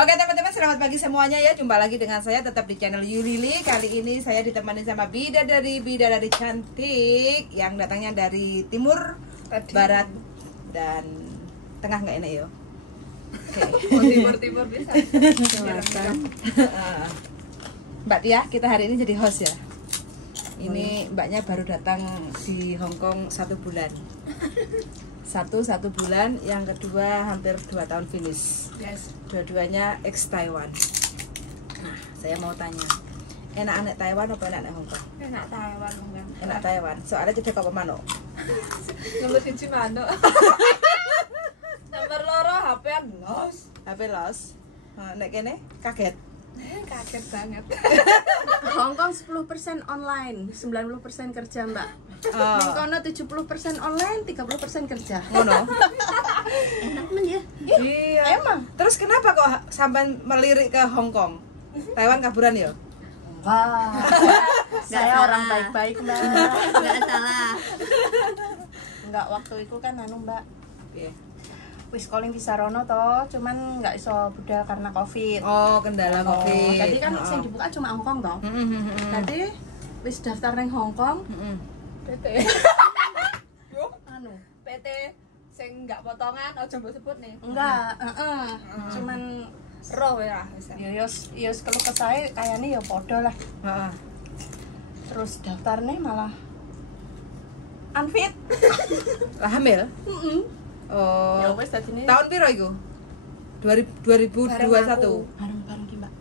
Oke teman-teman, selamat pagi semuanya ya. Jumpa lagi dengan saya tetap di channel Yulili. Kali ini saya ditemani sama bidadari cantik yang datangnya dari timur, barat, dan tengah nggak ini yo. Timur bisa. Mbak Tia, kita hari ini jadi host ya. Ini mbaknya baru datang di Hong Kong 1 bulan. Satu bulan, yang kedua hampir 2 tahun finish. Yes. Dua-duanya ex Taiwan. Nah, saya mau tanya, enak anak Taiwan apa enak Hong Kong? Enak Taiwan kan. Enak Taiwan. Soalnya cedek apa manuk? Nomor 1 manuk. Nomor loro HP-an los. HP los. Nek kene kaget. Kaget banget. Hong Kong 10% online, 90% kerja, Mbak. Ning kono 70% online, 30% kerja. Ngono. Enak men ya. Iya. Emang. Terus kenapa kok sampai melirik ke Hong Kong? Taiwan kaburan ya? Wah. Saya orang baik-baik, Mbak. Enggak salah. Enggak, waktu itu kan anu, Mbak. Iya. Wis calling di Sarono toh, cuman nggak iso budal karena Covid. Oh, kendala Covid. Jadi kan yang dibuka cuma Hong Kong toh. Jadi wis daftar nang Hong Kong. PT. Anu, PT sing enggak potongan aja mbok sebut nih. enggak, cuman Roh ya wis. ya kalau ke saya kayaknya ya podo lah. Heeh. Terus daftarnya malah unfit. Lah hamil? Oh. Ya wis dadine Tahun piro iku? 2021. bareng-bareng ki, Mbak.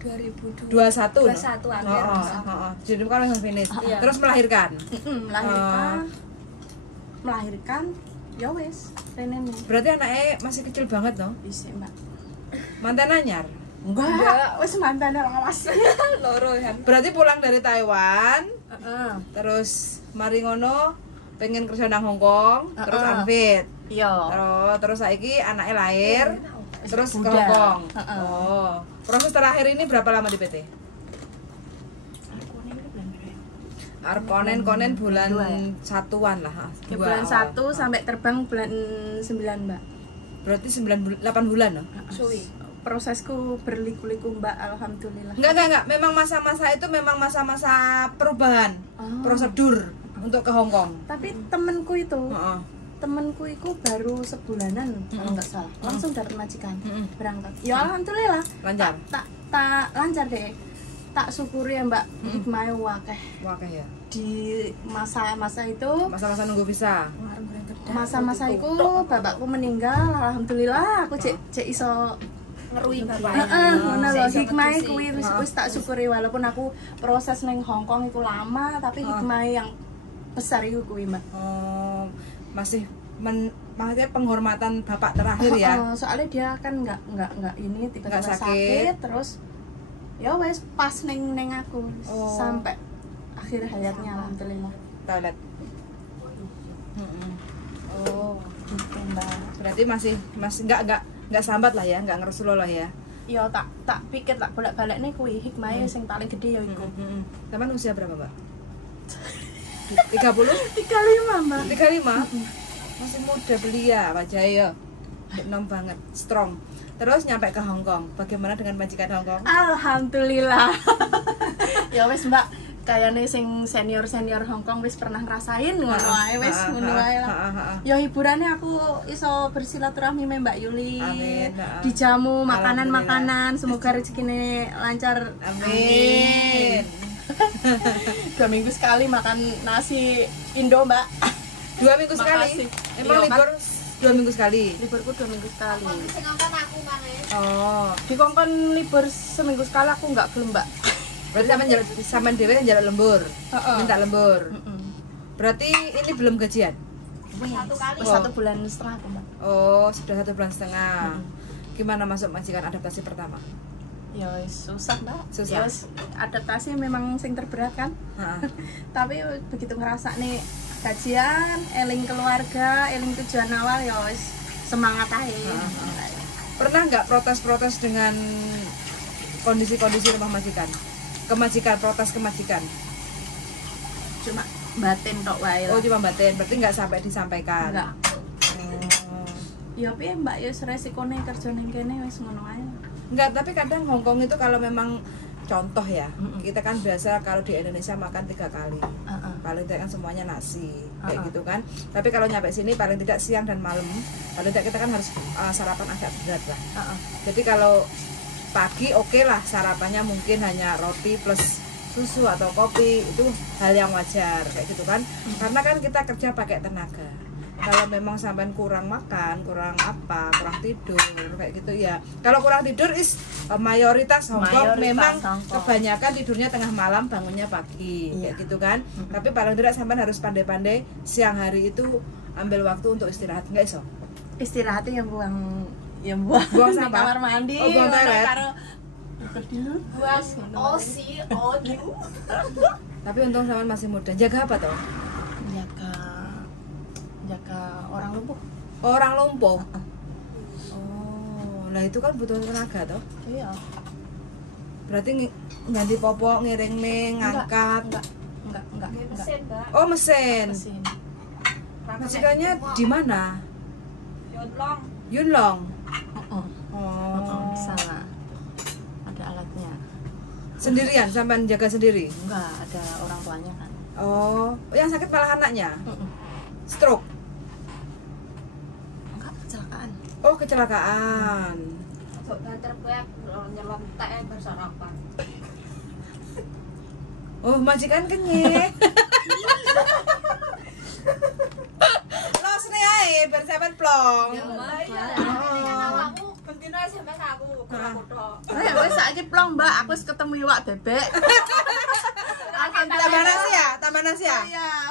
2021 21 akhir. Heeh. Jadi kan langsung finish. Iya. Terus melahirkan. Melahirkan ya wis rene nih. Berarti anaknya masih kecil banget dong. Bisa, Mbak. Mantan anyar. Enggak, wis mantan lawas. Loro kan. Berarti pulang dari Taiwan, Heeh. terus mari ngono pengen kerja nang Hong Kong, terus unfit. Iya. Terus saiki anaknya lahir, terus ke Udah. Hong Kong. Heeh. Oh. Proses terakhir ini berapa lama di PT? Arkonen bulan Dua ya? satuan lah. Ya, bulan 1 sampai terbang bulan 9, Mbak. Berarti 8 bulan loh. Suwi. Prosesku berliku-liku, Mbak, alhamdulillah. Enggak. Memang masa-masa itu memang masa-masa perubahan prosedur untuk ke Hong Kong. Tapi temenku itu, Heeh. temenku itu baru sebulanan kalau nggak salah, langsung dapat majikan berangkat. Ya alhamdulillah. Lancar. Tak lancar deh. Tak syukuri ya, Mbak, hikmahnya wakeh. Wah kayak Di masa-masa itu, masa-masa nunggu visa. masa-masa itu bapakku meninggal, alhamdulillah aku cek iso Ngerui bapak. heeh, ngono lho, hikmahnya kuwi wis tak syukuri walaupun aku proses neng Hong Kong itu lama, tapi hikmah yang besar itu kuwi, Mbak. Oh, masih maksudnya penghormatan bapak terakhir ya. Soalnya dia kan nggak ini tiba-tiba Nggak sakit. sakit terus ya wes pas neng aku sampai akhir hayatnya alhamdulillah. Toilet. Oh, Gitu, Mbak. berarti masih nggak sambat lah ya, nggak ngeresul lah ya. Ya tak pikir tak bolak-balik nih kuwi hikmahnya yang paling gede ya iku. Teman usia berapa, Mbak? 30? 35, Mbak. 35? Masih muda belia, wajah ya. Enom banget, strong. Terus nyampe ke Hong Kong. Bagaimana dengan majikan Hong Kong? Alhamdulillah. Ya wes, Mbak, kayaknya sing senior Hong Kong wis pernah ngerasain ngono ae wis ngono ae lah. Ya hiburannya aku iso bersilaturahmi sama Mbak Yuli. Amin. Dijamu makanan-makanan, semoga rezekine lancar. Amin. 2 minggu sekali makan nasi Indo, Mbak. 2 minggu sekali? Makasih. Emang Iya, libur 2 minggu sekali? Liburku 2 minggu sekali. Sing ngongkon aku maneh. Oh, Dikongkon libur seminggu sekali aku nggak gelem, Mbak. berarti sama dewe njaluk lembur. Heeh. Minta lembur. Berarti ini belum gajian? Wis 1 bulan setengah aku, Mbak. Oh, sudah 1 bulan setengah. Gimana masuk majikan adaptasi pertama? Ya wis susah, Mbak. Susah. Ya wis adaptasi memang sing terberat kan. Heeh. Tapi begitu ngerasa nih gajian, eling keluarga, eling tujuan awal ya wis semangat aja. Pernah nggak protes-protes dengan kondisi-kondisi rumah majikan? Kemajikan, protes kemajikan? Cuma batin tok wae. Oh, cuma batin, berarti nggak sampai disampaikan? Enggak. Ya piye, Mbak, ya resikonya kerja ning kene wis ngono ae. Enggak, tapi kadang Hongkong itu kalau memang contoh ya, kita kan biasa kalau di Indonesia makan 3 kali, paling tidak kan semuanya nasi, kayak gitu kan. Tapi kalau nyampe sini paling tidak siang dan malam, paling tidak kita kan harus sarapan agak berat lah. Jadi kalau pagi oke lah sarapannya mungkin hanya roti plus susu atau kopi, itu hal yang wajar kayak gitu kan. Karena kan kita kerja pakai tenaga. Kalau memang sampean kurang makan, kurang tidur kayak gitu ya. Kalau kurang tidur mayoritas Hongkong memang kebanyakan tidurnya tengah malam, bangunnya pagi kayak gitu kan. Tapi paling tidak sampean harus pandai-pandai siang hari itu ambil waktu untuk istirahat, enggak iso. Istirahatnya yang buang Buang di sampah. kamar mandi. Buang toilet. buang OCO. Tapi untung sampean masih muda. Jaga apa toh? Jaga orang lumpuh. Orang lumpuh. Oh, nah itu kan butuh tenaga toh. Iya. Berarti ganti popok, ngiring mie, ngangkat. Enggak. Mesin, Mbak. Oh, mesin. Mesin. Majikannya di mana? Yonlong. Yunlong. Oh, salah. Ada alatnya. Sendirian sampean jaga sendiri? Enggak, ada orang tuanya kan. Oh, yang sakit malah anaknya. Stroke. Enggak, kecelakaan. Oh, kecelakaan. Sok ganter kuek nyelentek bersarapan. Oh, majikan kenyek. Los nih ae bersahabat plong. Awakmu bentino SMS aku, kurang foto. Wes saiki plong, Mbak. Aku wis ketemu iwak bebek. Tambah nasi ya?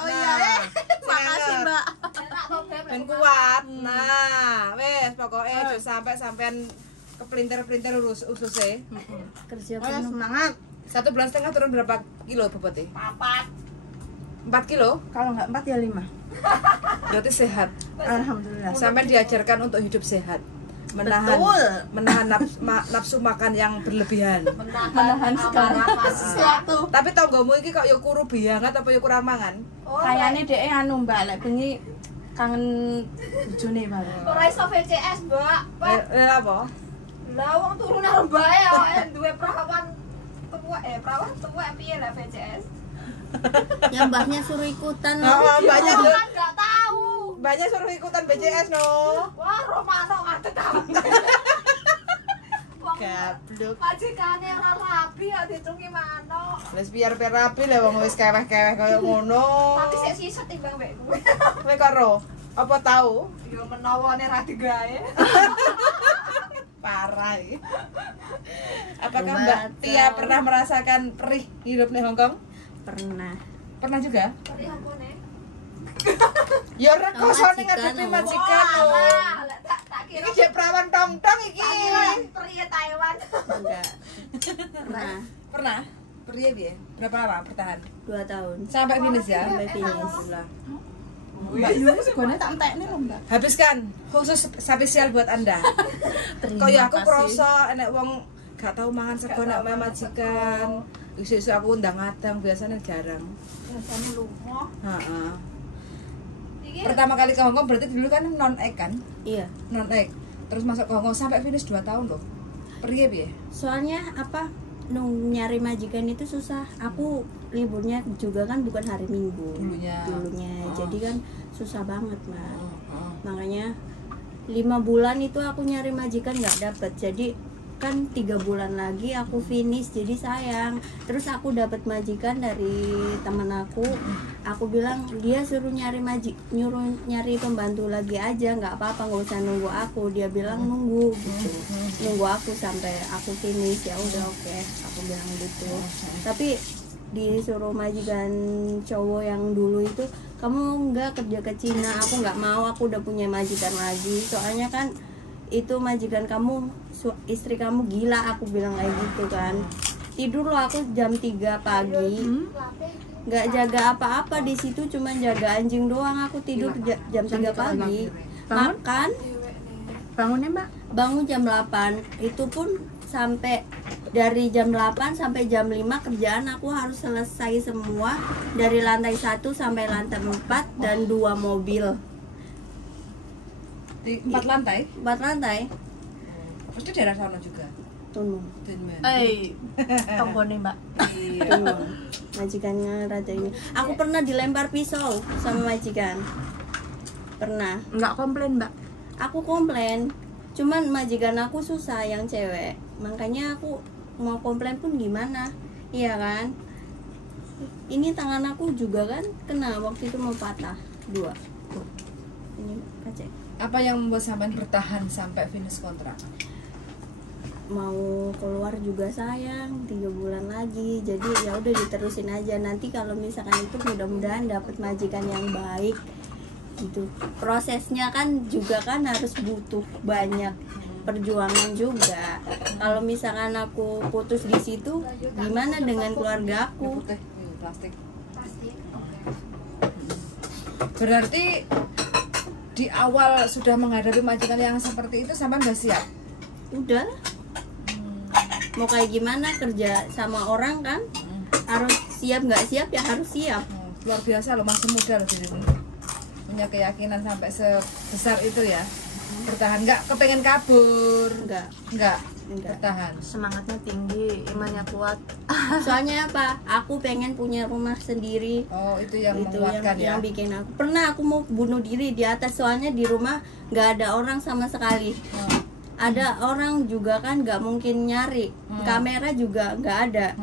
Oh iya. Makasih, Mbak. Enak to, Beb. Dan kuat. Nah, wes pokoknya sampean kepelintir-pelintir ususnya. Kerja penuh. Semangat. 1,5 bulan turun berapa kilo bobotnya? 4. 4 kilo? Kalau enggak 4 ya 5. Berarti sehat. Alhamdulillah. Sampai diajarkan untuk hidup sehat, menahan nafsu makan yang berlebihan. Menahan segala sesuatu. Tapi tonggomu iki kok ya kuru banget apa ya kurang mangan? Kayaknya dhek anu, Mbak, lek bengi kangen bojone banget. Ora iso VCS, Mbak. Apa? Lah wong turun nang mbae awake duwe perawan tuwa piye lah VCS. Ya mbahnya suruh ikutan. Mbaknya Aku kan enggak tahu. mbaknya suruh ikutan BCS no. Wah, Romano ngadeg kamu. Gablok. Majikane ora rapi ya dicungi mano. Wis biar rapi lah wong wis keweh-keweh kaya ngono. Tapi sik siset timbang mbek kowe. Kowe karo apa tahu? Ya menawane ra digawe. Parah ya. Apakah Coba Mbak Tia pernah merasakan perih hidup di Hongkong? Pernah. Pernah juga? Perih ampune. Ya ora kosone ngadepi majikan lho. Wah, lek tak kira Iki jek perawan tong-tong iki. perih Taiwan. Enggak. Pernah. Pernah? Perih piye? Berapa lama bertahan? 2 tahun. Sampai finish ya? Sampai finish. Mbak Yu segone tak entekne lho, Mbak. Habiskan khusus spesial buat Anda. Kaya aku kroso enek wong gak tau mangan sego nek omahe majikan. Isu-isu aku undang ngadang biasanya jarang. Biasane lunga. Heeh. Iki Pertama kali ke Hongkong berarti dulu kan non egg kan? Iya. Non egg. Terus masuk ke Hongkong sampai finish 2 tahun loh. Pergi piye? Soalnya apa? Nyari majikan itu susah. Aku liburnya juga kan bukan hari Minggu. Dulunya. Jadi kan susah banget, Mbak. Makanya 5 bulan itu aku nyari majikan nggak dapet. Jadi kan 3 bulan lagi aku finish, jadi sayang. Terus aku dapat majikan dari temen aku bilang dia suruh nyuruh nyari pembantu lagi aja, nggak apa-apa, nggak usah nunggu aku. Dia bilang nunggu gitu, nunggu aku sampai aku finish. Ya udah oke, aku bilang gitu. Tapi disuruh majikan cowok yang dulu itu, kamu nggak kerja ke Cina. Aku nggak mau, aku udah punya majikan lagi. Soalnya kan itu majikan kamu, istri kamu gila, aku bilang kayak gitu kan. Tidur loh aku jam 3 pagi, nggak jaga apa-apa di situ, cuma jaga anjing doang. Aku tidur jam 3 pagi. Makan Bangunnya Mbak? bangun jam 8. Itu pun sampai dari jam 8 sampai jam 5 kerjaan aku harus selesai semua, dari lantai 1 sampai lantai 4 dan 2 mobil. Di 4 lantai? 4 lantai. Pasti daerah sana juga. Tunung. Tonggone Mbak. Tunung. Majikannya rada ini. Aku pernah dilempar pisau sama majikan. Pernah. Enggak komplain Mbak. Aku komplain. Cuman majikan aku susah yang cewek. Makanya aku mau komplain pun gimana? Iya kan? Ini tangan aku juga kan kena waktu itu mau patah 2. Tuh. Ini kaca. Apa yang membuat sampean bertahan sampai finish kontrak? Mau keluar juga sayang 3 bulan lagi, jadi ya udah diterusin aja. Nanti kalau misalkan itu mudah-mudahan dapat majikan yang baik gitu. Prosesnya kan juga kan harus butuh banyak perjuangan juga. Kalau misalkan aku putus di situ, gimana dengan keluarga aku? Plastik. Pasti. Berarti di awal sudah menghadapi majikan yang seperti itu sampean udah siap? Udah, mau kayak gimana kerja sama orang kan, harus siap. Nggak siap ya harus siap. Luar biasa loh, masih muda loh dirimu, punya keyakinan sampai sebesar itu ya. Bertahan, nggak kepengen kabur? Nggak. Bertahan. Semangatnya tinggi, imannya kuat. Soalnya apa, aku pengen punya rumah sendiri. Oh, itu yang Itu menguatkan yang ya. bikin aku pernah aku mau bunuh diri di atas, soalnya di rumah nggak ada orang sama sekali. Ada orang juga kan nggak mungkin nyari, kamera juga nggak ada,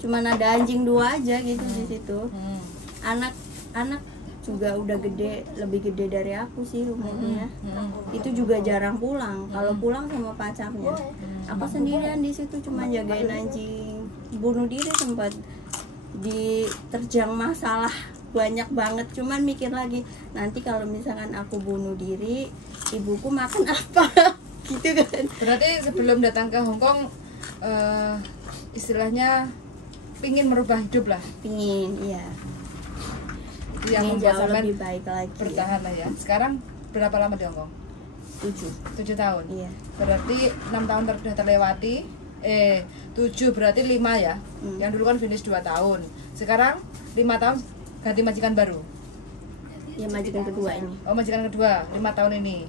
cuman ada anjing 2 aja gitu di situ. Anak juga udah gede, lebih gede dari aku sih umurnya. Itu juga jarang pulang, kalau pulang sama pacarnya. Aku sendirian di situ cuma jagain anjing. Bunuh diri sempat, diterjang masalah banyak banget, cuman mikir lagi nanti kalau misalkan aku bunuh diri, ibuku makan apa gitu kan. Berarti sebelum datang ke Hong Kong istilahnya pingin merubah hidup lah. Pingin, iya. Itu yang Pingin membuat jauh sampean lebih baik lagi. bertahan lah ya. Sekarang berapa lama di Hong Kong? 7. 7 tahun. Iya. Berarti 6 tahun sudah terlewati. 7 berarti 5 ya. Yang dulu kan finish 2 tahun. Sekarang 5 tahun ganti majikan baru. Ya majikan kedua ini. Oh, majikan kedua 5 tahun ini.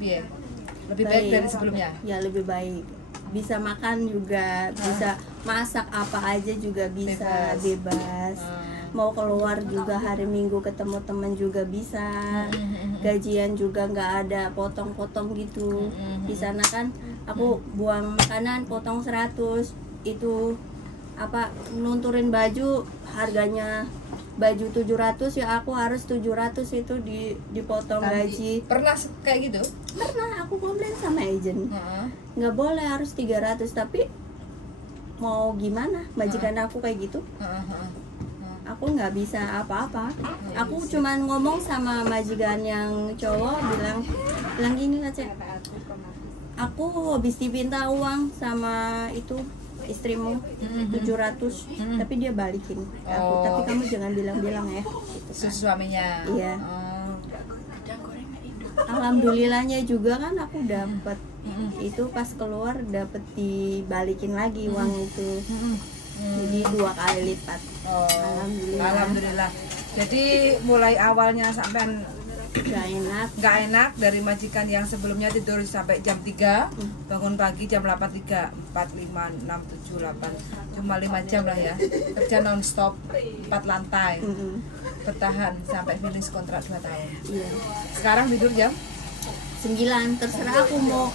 Piye? Lebih baik dari sebelumnya. Ya lebih baik. Bisa makan juga, bisa masak apa aja juga bisa, bebas. Mau keluar juga hari Minggu ketemu teman juga bisa. Gajian juga nggak ada potong-potong gitu. Di sana kan aku buang makanan potong 100, itu apa nunturin baju harganya baju 700 ya aku harus 700 itu dipotong gaji. Pernah kayak gitu? Pernah aku komplain sama agent. Nggak boleh harus 300, tapi mau gimana majikan aku kayak gitu. Aku nggak bisa apa-apa. Aku cuman ngomong sama majikan yang cowok, bilang gini lah, Cek, aku habis dipinta uang sama itu istrimu 700, tapi dia balikin ke aku. Tapi kamu jangan bilang-bilang ya gitu kan. Suaminya. Iya. Alhamdulillahnya juga kan aku dapat itu, pas keluar dapat dibalikin lagi uang itu. Jadi 2 kali lipat. Alhamdulillah. Jadi mulai awalnya sampean nggak enak dari majikan yang sebelumnya tidur sampai jam 3, bangun pagi jam 8.3, 4, 5, 6, 7, 8, cuma 5 jam lah ya, kerja non stop 4 lantai, bertahan sampai finish kontrak 2 tahun. Iya. Sekarang tidur jam 9, terserah aku mau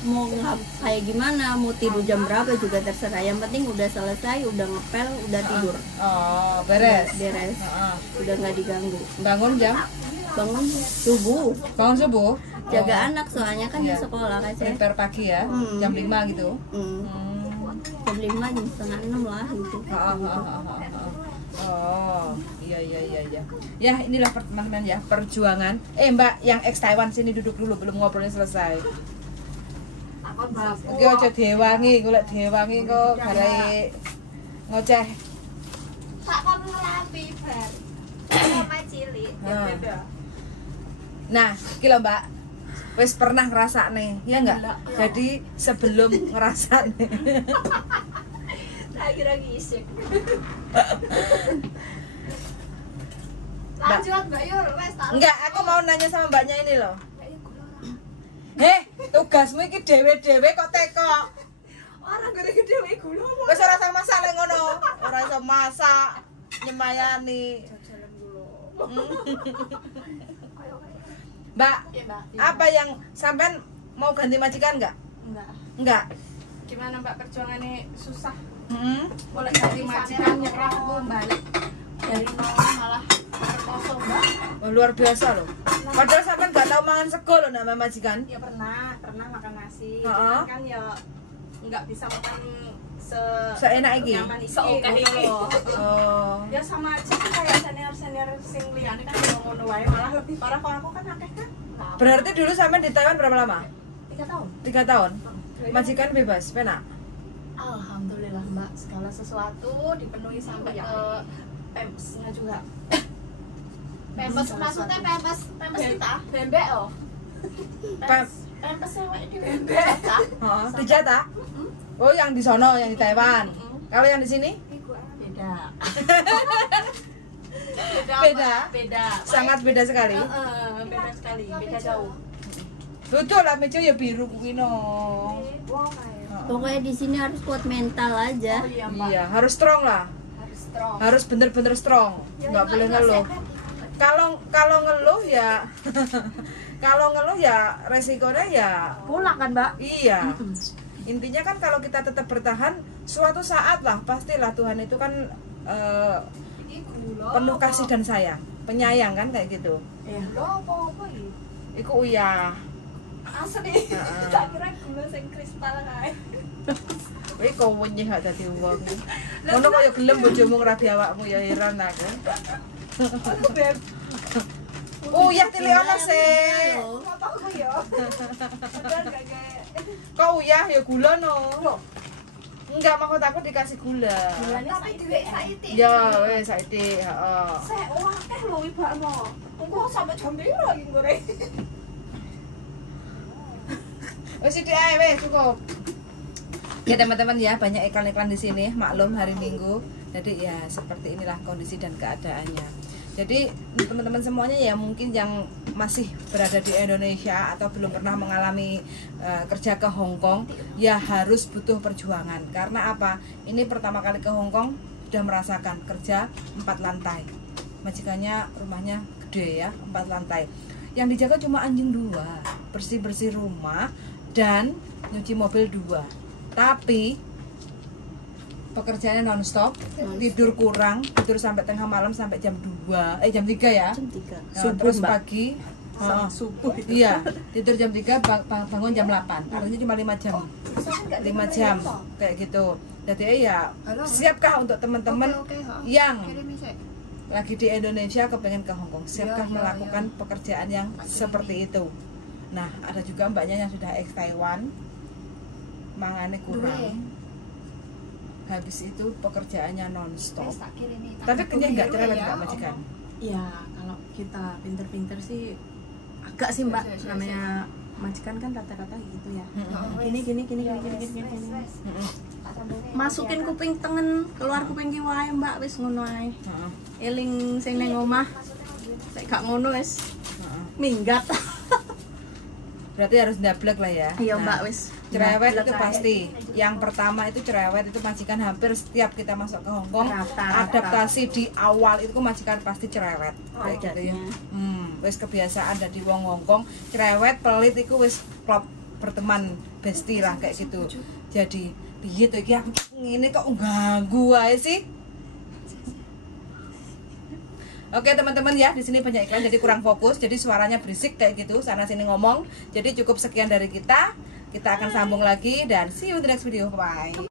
kayak gimana, mau tidur jam berapa juga terserah, yang penting udah selesai, udah ngepel, udah tidur. Beres. Udah nggak diganggu. Bangun jam subuh, jaga anak soalnya kan di sekolah kan, prepare pagi ya, jam 5 gitu. Jam 5, jam setengah 6 lah gitu. Iya. Ya, inilah teman-teman ya, perjuangan. Mbak yang ex Taiwan sini duduk dulu, belum ngobrolnya selesai. Oke, aja dewangi, golek dewangi kok garai ngoceh. Tak kon ngelapi bar. Sama cilik. Nah, iki lho Mbak, wis pernah ngerasa nih, ya enggak? Jadi sebelum ngerasa nih. Lagi isip. Lanjut Mbak Yul, wes tak. Enggak, aku mau nanya sama Mbaknya ini loh. Tugasmu iki dhewe-dhewe kok teko. gede-gede wae gula. Wis ora usah masak lek ngono. Ora iso masak nyemayani. Jalan gula. Mbak, Iya, Mbak. apa yang sampean mau ganti majikan enggak? Enggak. Enggak. Gimana Mbak perjuangannya susah? Boleh Dari majikan nyerah aku balik dari nol malah terkosong Mbak. Oh, luar biasa loh. Padahal sampean enggak tahu mangan sego loh nama majikan. Ya pernah makan nasi. Heeh. Cuman kan ya nggak bisa makan Seenak iki? nyaman iki. Seoke ngono iki. loh. Oh. Ya sama aja sih kayak senior sing liyane kan ya ngono wae, malah lebih parah kalau aku kan akeh kan. Berarti dulu sampean di Taiwan berapa lama? 3 tahun. 3 tahun. Majikan bebas, penak. Alhamdulillah Mbak, segala sesuatu dipenuhi sampai ke pempesnya juga. Pempes maksudnya pempes kita. bembek oh. Pempes cewek di Bembek. Heeh, dijatah. Oh, yang di sono, yang di Taiwan. Kalau yang di sini? beda. Beda. Mbak, beda. Sangat beda sekali. Beda sekali, beda jauh. Betul lah, meja ya biru kuwi no. Wah, kayak Pokoknya di sini harus kuat mental aja. Oh iya Mbak. Iya, harus strong lah. harus strong. Harus bener-bener strong. Nggak boleh ngeluh. Kalau ngeluh ya kalau ngeluh ya resikonya ya Pulang kan Mbak? iya. Intinya kan kalau kita tetap bertahan, suatu saat lah pastilah Tuhan itu kan Iki gula. penuh kasih dan sayang, penyayang kan kayak gitu. Iya. Gula apa iki? Iku uyah. Asli. Heeh. Tak kira gula sing kristal kae. Kowe kok wenyih gak dadi wong. Ngono kok ya gelem bojomu ngrabi awakmu ya heran aku. Beb. Uyah tilik ono sih. Fotoku ya. Bener gak kayak. Kok uyah ya gula no. Enggak, maksud aku dikasih gula. Tapi duit saiki. Ya, wes saiki, heeh. Saya akeh lho ibakno. Engko sampe jam piro iki goreng. Wes sithik ae wes cukup. Ya teman-teman ya, banyak iklan-iklan di sini, maklum hari Minggu. Jadi ya seperti inilah kondisi dan keadaannya. Jadi teman-teman semuanya ya mungkin yang masih berada di Indonesia atau belum pernah mengalami kerja ke Hong Kong, ya harus butuh perjuangan. Karena apa? Ini pertama kali ke Hong Kong sudah merasakan kerja 4 lantai. Majikannya rumahnya gede ya, 4 lantai. Yang dijaga cuma anjing 2, bersih-bersih rumah dan nyuci mobil 2. Tapi pekerjaannya non-stop, tidur kurang, tidur sampai tengah malam sampai jam 2, jam 3 ya. Jam 3. Nah, terus pagi Subuh itu. iya, tidur jam 3, bangun jam 8. Artinya cuma 5 jam. 5 jam kayak gitu. Jadi ya siapkah untuk teman-teman yang lagi di Indonesia kepengen ke Hong Kong, siapkah melakukan pekerjaan yang seperti itu? Nah, ada juga mbaknya yang sudah ex Taiwan, mangane kurang. Habis itu pekerjaannya non-stop. Tapi kenyang nggak cerewet nggak majikan? Iya, kalau kita pinter-pinter sih agak sih Mbak, namanya majikan kan rata-rata gitu ya. Gini. Masukin kuping tengen, keluar kuping kiwae Mbak, wis ngono ae. Eling sing ning omah. Sek gak ngono wis minggat. Berarti harus ndablek lah ya. Iya Nah, Mbak wis. cerewet Ndablek itu ae. pasti. Yang pertama itu cerewet itu majikan hampir setiap kita masuk ke Hong Kong, Rata-rata. adaptasi di awal itu majikan pasti cerewet. Kayak gitu ya. Adatnya. Wis kebiasaan dari wong Hong Kong, cerewet, pelit itu wis klop berteman bestie lah kayak gitu. Jadi piye to iki aku ngene kok ganggu ae sih. Oke teman-teman ya, di sini banyak iklan jadi kurang fokus, jadi suaranya berisik kayak gitu, sana sini ngomong. Jadi cukup sekian dari kita. Kita akan sambung lagi dan see you in the next video. Bye.